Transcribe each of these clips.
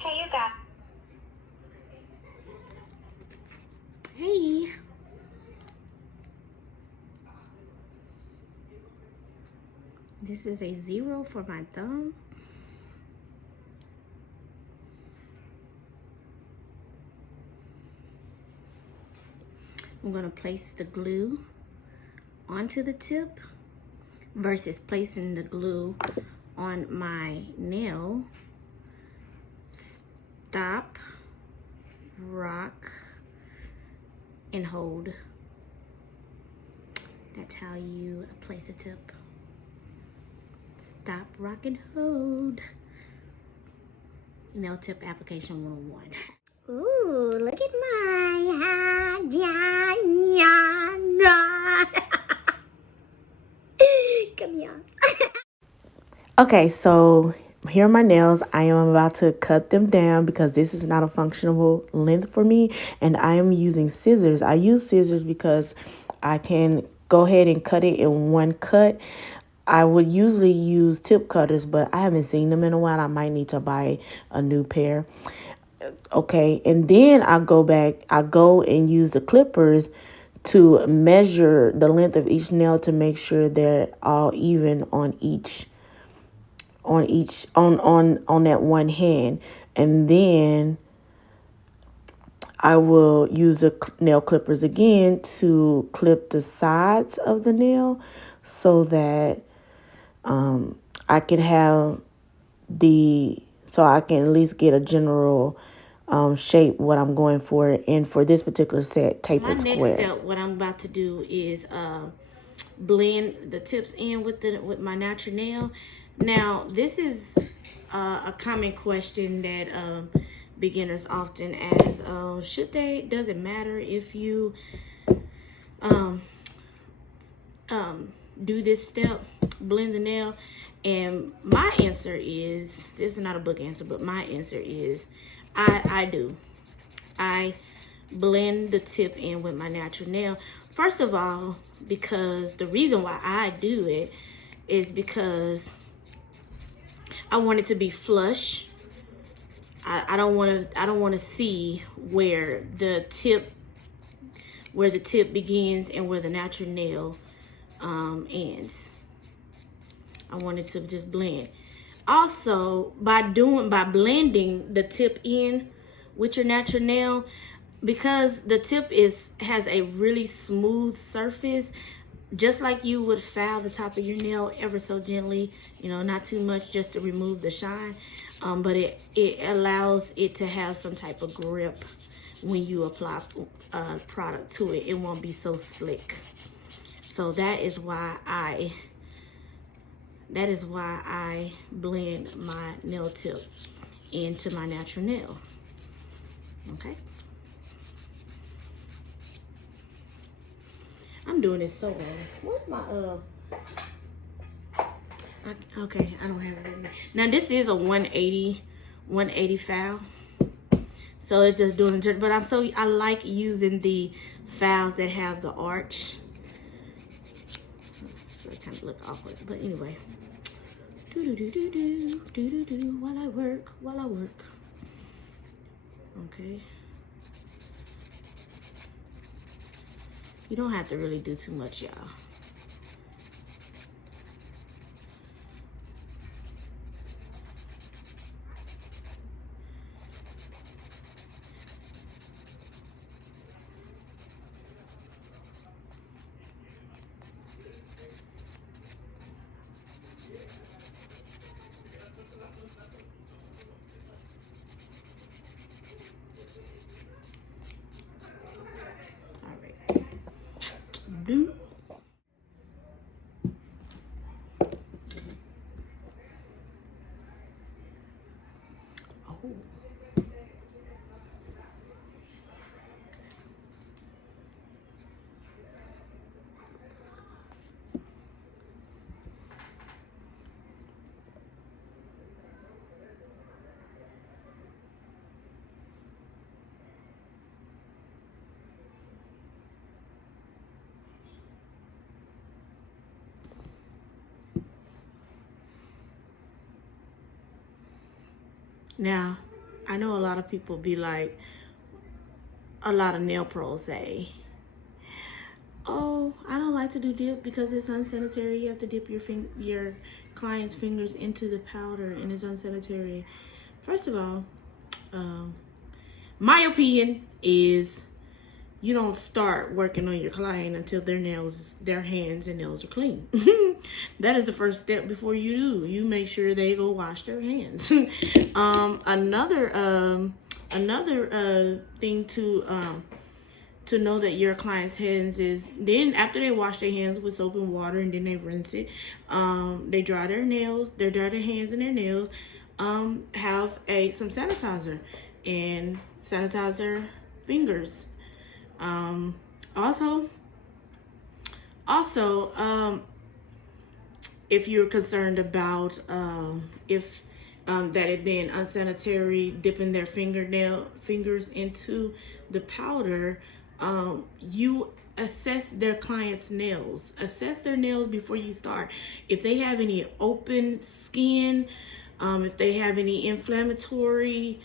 Hey, you got. Hey. This is a 0 for my thumb. I'm gonna place the glue onto the tip versus placing the glue on my nail. Stop, rock, and hold. That's how you place a tip. Stop, rock, and hold. Nail tip application 101. Ooh, look at my Come here. Okay, so here are my nails. I am about to cut them down because this is not a functional length for me, and I am using scissors. I use scissors because I can go ahead and cut it in one cut. I would usually use tip cutters, but I haven't seen them in a while. I might need to buy a new pair. Okay, and then I go and use the clippers to measure the length of each nail to make sure they're all even on on that one hand. And then I will use the nail clippers again to clip the sides of the nail so that I can have so I can at least get a general shape what I'm going for. And for this particular set, tapered square. My next step, what I'm about to do is blend the tips in with my natural nail. Now, this is a common question that beginners often ask. Does it matter if you do this step, blend the nail? And my answer is, this is not a book answer, but my answer is, I do. I blend the tip in with my natural nail. First of all, because the reason why I do it is because I want it to be flush. I don't want to see where the tip begins and where the natural nail ends. I want it to just blend. Also, by blending the tip in with your natural nail, because the tip has a really smooth surface, just like you would file the top of your nail ever so gently, not too much, just to remove the shine. But it allows it to have some type of grip when you apply product to it. It won't be so slick. So that is why I blend my nail tip into my natural nail. Okay. I'm doing this so well. Where's my okay, I don't have it with me. Now this is a 180 file. So it's just doing it, but I like using the files that have the arch. So it kind of look awkward, but anyway. Do while I work. Okay. You don't have to really do too much, y'all. All right. Do. Oh. Now, I know a lot of people be like, a lot of nail pros say, oh, I don't like to do dip because it's unsanitary. You have to dip your client's fingers into the powder and it's unsanitary. First of all, um, my opinion is you don't start working on your client until their hands and nails are clean. That is the first step before you do. You make sure they go wash their hands. Another thing to know that your client's hands is, then after they wash their hands with soap and water and then they rinse it, they dry their nails, they dry their hands and their nails, have some sanitizer and sanitize their fingers. Also, if you're concerned about if that it being unsanitary, dipping their fingers into the powder, you assess their client's nails. Assess their nails before you start. If they have any open skin, if they have any inflammatory,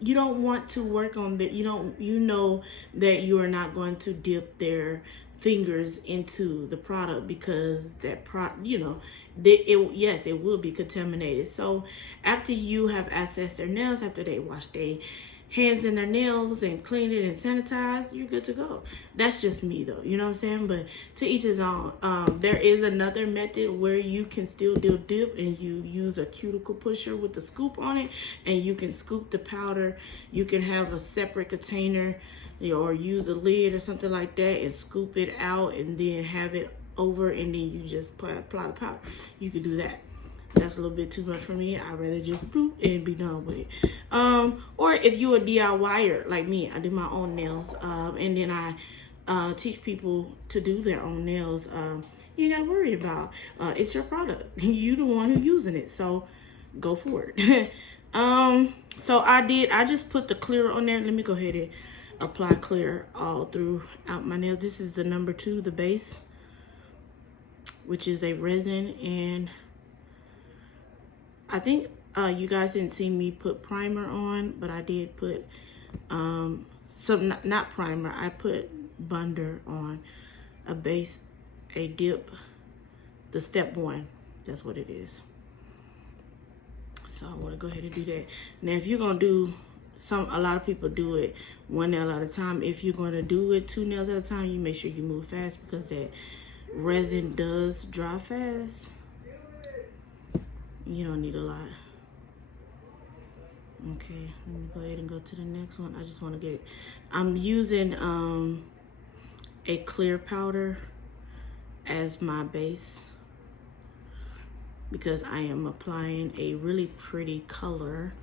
you don't want to work on that. You know that you are not going to dip their fingers into the product because yes, it will be contaminated. So after you have assessed their nails, after they wash their hands and their nails and clean it and sanitize, you're good to go. That's just me though, you know what I'm saying? But to each his own. There is another method where you can still do dip and you use a cuticle pusher with the scoop on it and you can scoop the powder. You can have a separate container or use a lid or something like that and scoop it out and then have it over and then you just apply the powder. You can do that. That's a little bit too much for me. I'd rather just boop and be done with it. Or if you're a DIYer like me, I do my own nails, and then I teach people to do their own nails. You ain't gotta worry about it's your product. You the one who using it, so go for it. So I just put the clear on there. Let me go ahead and apply clear all throughout my nails. This is the number 2, the base, which is a resin, and I think you guys didn't see me put primer on, but I did put not primer. I put Bunder on, a base, a dip, the step 1. That's what it is. So I want to go ahead and do that. Now, if you're gonna do a lot of people do it 1 nail at a time. If you're gonna do it 2 nails at a time, you make sure you move fast because that resin does dry fast. You don't need a lot. Okay, let me go ahead and go to the next one. I just want to get it. I'm using a clear powder as my base because I am applying a really pretty color,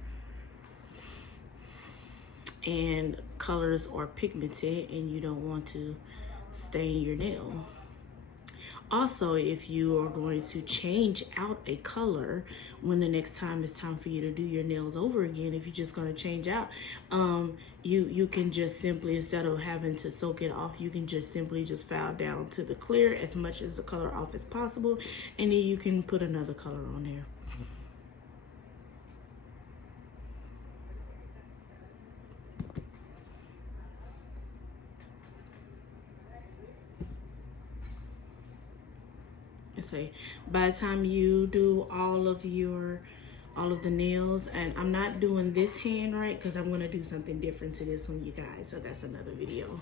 and colors are pigmented and you don't want to stain your nail. Also, if you are going to change out a color when the next time it's time for you to do your nails over again, if you're just going to change out, you can just simply, instead of having to soak it off, you can just simply just file down to the clear as much as the color off as possible, and then you can put another color on there. Say by the time you do all of the nails, and I'm not doing this hand right because I'm going to do something different to this one, you guys, so that's another video.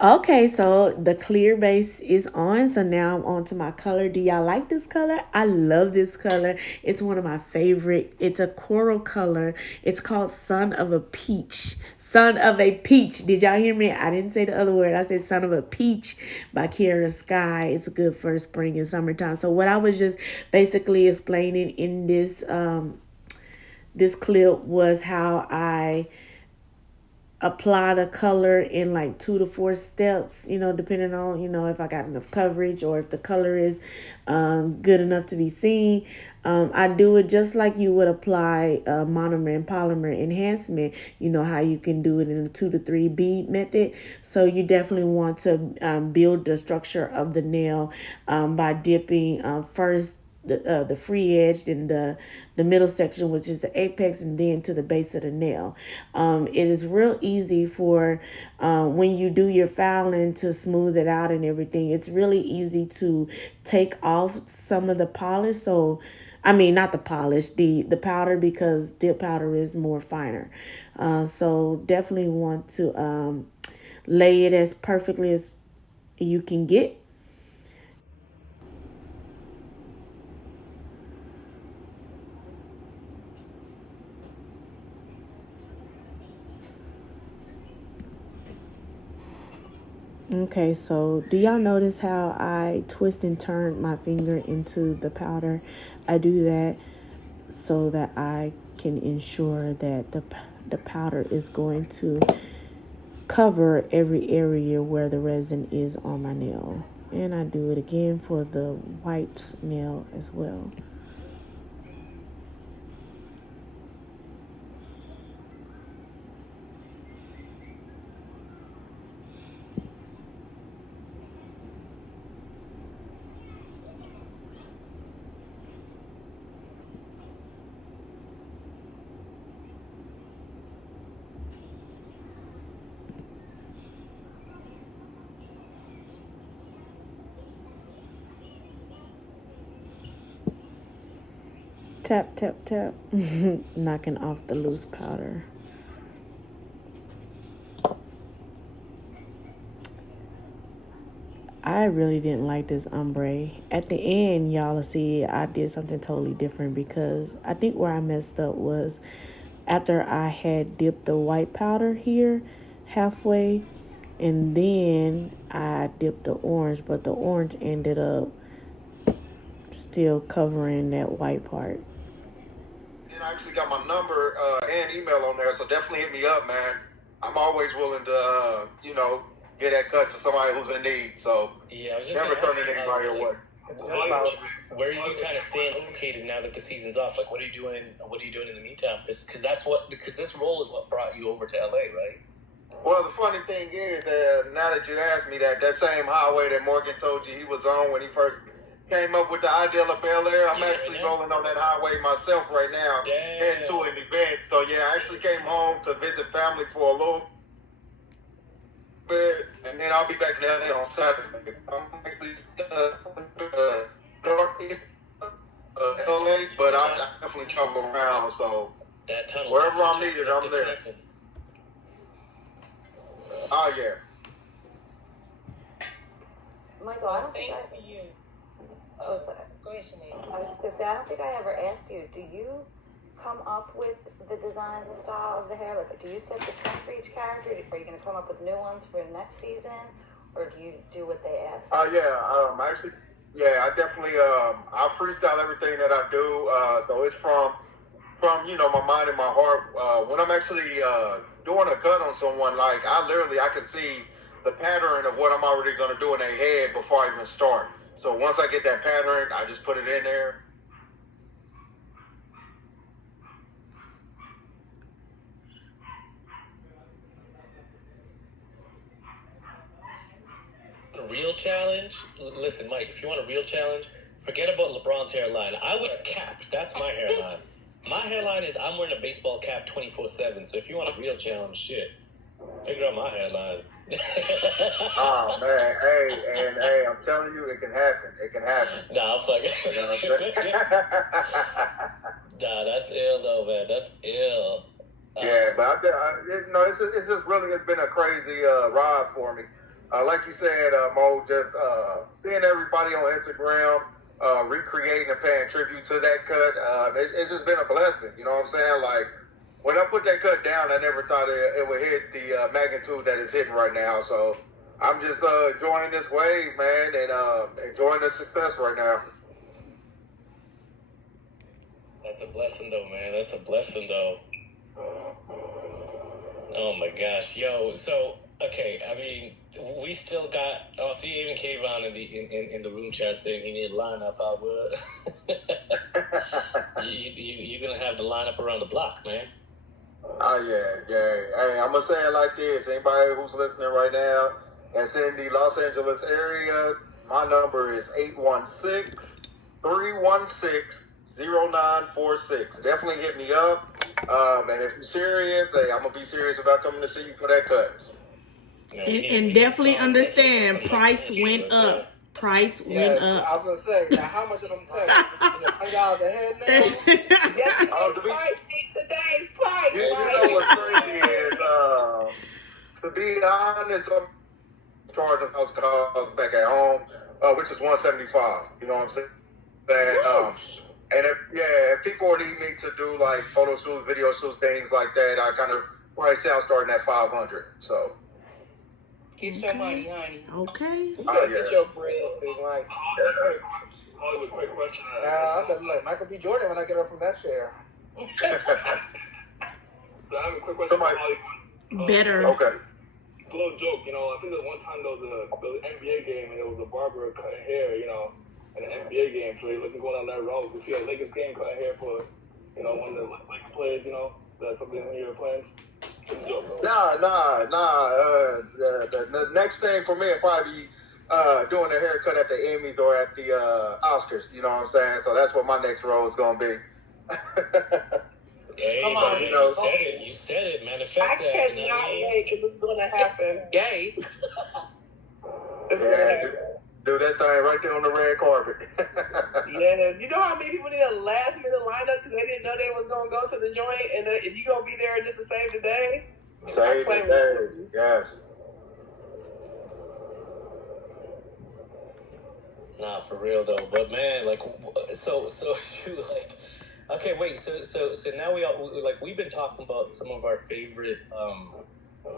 Okay, so the clear base is on. So now I'm on to my color. Do y'all like this color? I love this color. It's one of my favorite. It's a coral color. It's called Son of a Peach. Son of a Peach. Did y'all hear me? I didn't say the other word. I said Son of a Peach by Kiara Sky. It's good for spring and summertime. So what I was just basically explaining in this clip was how I apply the color in like 2 to 4 steps, depending on, if I got enough coverage or if the color is good enough to be seen. I do it just like you would apply monomer and polymer enhancement, how you can do it in a 2 to 3 bead method. So you definitely want to build the structure of the nail by dipping first the free edge, and the middle section, which is the apex, and then to the base of the nail. It is real easy for when you do your filing to smooth it out and everything. It's really easy to take off some of the polish. So I mean, not the polish, the powder, because dip powder is more finer. So definitely want to lay it as perfectly as you can get. Okay, so do y'all notice how I twist and turn my finger into the powder? I do that so that I can ensure that the powder is going to cover every area where the resin is on my nail. And I do it again for the white nail as well. Tap, tap, tap. Knocking off the loose powder. I really didn't like this ombre. At the end, y'all will see I did something totally different, because I think where I messed up was after I had dipped the white powder here halfway, and then I dipped the orange, but the orange ended up still covering that white part. And I actually got my number and email on there, so definitely hit me up, man. I'm always willing to, get that cut to somebody who's in need. So yeah, I was just never turning anybody like, away. Where are you kind of staying located now that the season's off? Like, what are you doing? What are you doing in the meantime? Because this role is what brought you over to LA, right? Well, the funny thing is that now that you asked me that same highway that Morgan told you he was on when he first came up with the idea of Bel Air, I'm actually rolling on that highway myself right now, heading to an event. So yeah, I actually came home to visit family for a little bit, and then I'll be back in LA on Saturday. I'm actually northeast LA, but I definitely travel around. So that tunnel, wherever I'm needed, I'm there. Oh yeah. Michael, I don't think I. To you. Oh, sorry. Go ahead, Sinead. I was just gonna say, I don't think I ever asked you. Do you come up with the designs and style of the hair? Like, do you set the trend for each character? Are you gonna come up with new ones for next season, or do you do what they ask? Actually, I definitely I freestyle everything that I do. So it's from my mind and my heart. When I'm actually doing a cut on someone, like I can see the pattern of what I'm already gonna do in their head before I even start. So once I get that pattern, I just put it in there. A real challenge? Listen, Mike, if you want a real challenge, forget about LeBron's hairline. I wear a cap. That's my hairline. My hairline is I'm wearing a baseball cap 24/7. So if you want a real challenge, shit, figure out my hairline. Oh man, hey, I'm telling you, it can happen. It can happen. Nah, I'm fucking. Nah, that's ill though, man. That's ill. Yeah, but it's been a crazy ride for me. Like you said, Mo, just seeing everybody on Instagram recreating and paying tribute to that cut, it's just been a blessing. You know what I'm saying? Like, when I put that cut down, I never thought it would hit the magnitude that it's hitting right now. So I'm just enjoying this wave, man, and enjoying the success right now. That's a blessing, though, man. That's a blessing, though. Oh my gosh, yo! So okay, I mean, we still got. Oh, see, even Kayvon in the room chat saying he needed a lineup. I would. You're gonna have the lineup around the block, man. Oh yeah. Hey, I'm gonna say it like this: anybody who's listening right now that's in the Los Angeles area, my number is 816 316-0946. Definitely hit me up. And if you're serious, hey, I'm gonna be serious about coming to see you for that cut. And definitely understand, price went up. Price went up. I was gonna say, now how much of them cuts? Is it $100 a head now? Today's price. You know what's crazy is, to be honest, I'm charging house calls back at home, which is $175. You know what I'm saying? And if people need me to do like photo shoots, video shoots, things like that, I kind of price out starting at $500. So. Get your money, honey. Okay. You gotta get your bread. Like, Hollywood, quick question. I'm gonna be like Michael B. Jordan when I get up from that chair. So I have a quick question for Hollywood. Better. Okay. A little joke, I think there was one time there was an NBA game and there was a barber cutting hair, in an NBA game. So you're looking going down that road. You see a Lakers game cutting hair for, one of the Lakers players, that's something in your plans. Just a joke, though. Nah. The next thing for me will probably be doing a haircut at the Emmys or at the Oscars. You know what I'm saying? So that's what my next role is gonna be. Hey, come on, you said it. Manifest I that. cannot wait because it's gonna happen. Gay. Do that thing right there on the red carpet. Yes. You know how many people did a last minute lineup because they didn't know they was gonna go to the joint, and if you gonna be there just to save the day? Save the day. Yes. Nah, for real though. But man, so shoot, okay, wait. So now we've been talking about some of our favorite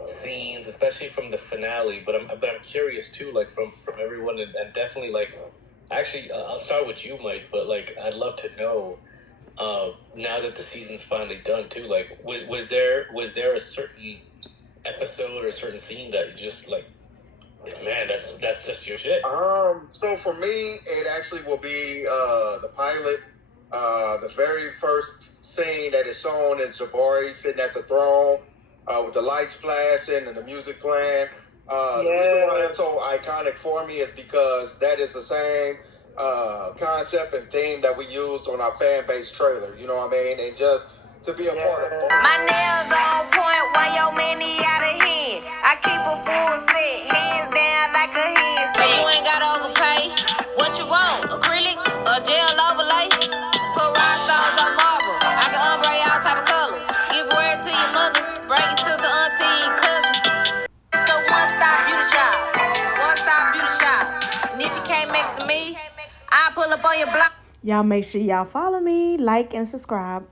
scenes, especially from the finale. But I'm curious too, from everyone, and definitely actually, I'll start with you, Mike. But I'd love to know, now that the season's finally done too. Was there a certain episode or a certain scene that you just man, that's just your shit? So for me, it actually will be the pilot. The very first scene that is shown is Jabari sitting at the throne with the lights flashing and the music playing. The reason why that's so iconic for me is because that is the same concept and theme that we used on our fan base trailer. You know what I mean? And just to be a part of it. My nails on point, why your many out of hand? I keep a full set, hands down like a hand. So you ain't gotta overpay. What you want? Acrylic or gel overlay? Put rhinestones on marble. I can upgrade all type of colors. Give word to your mother, bring your sister, auntie, and cousin. It's the one-stop beauty shop. One-stop beauty shop. And if you can't make it to me, I'll pull up on your block. Y'all make sure y'all follow me, like, and subscribe.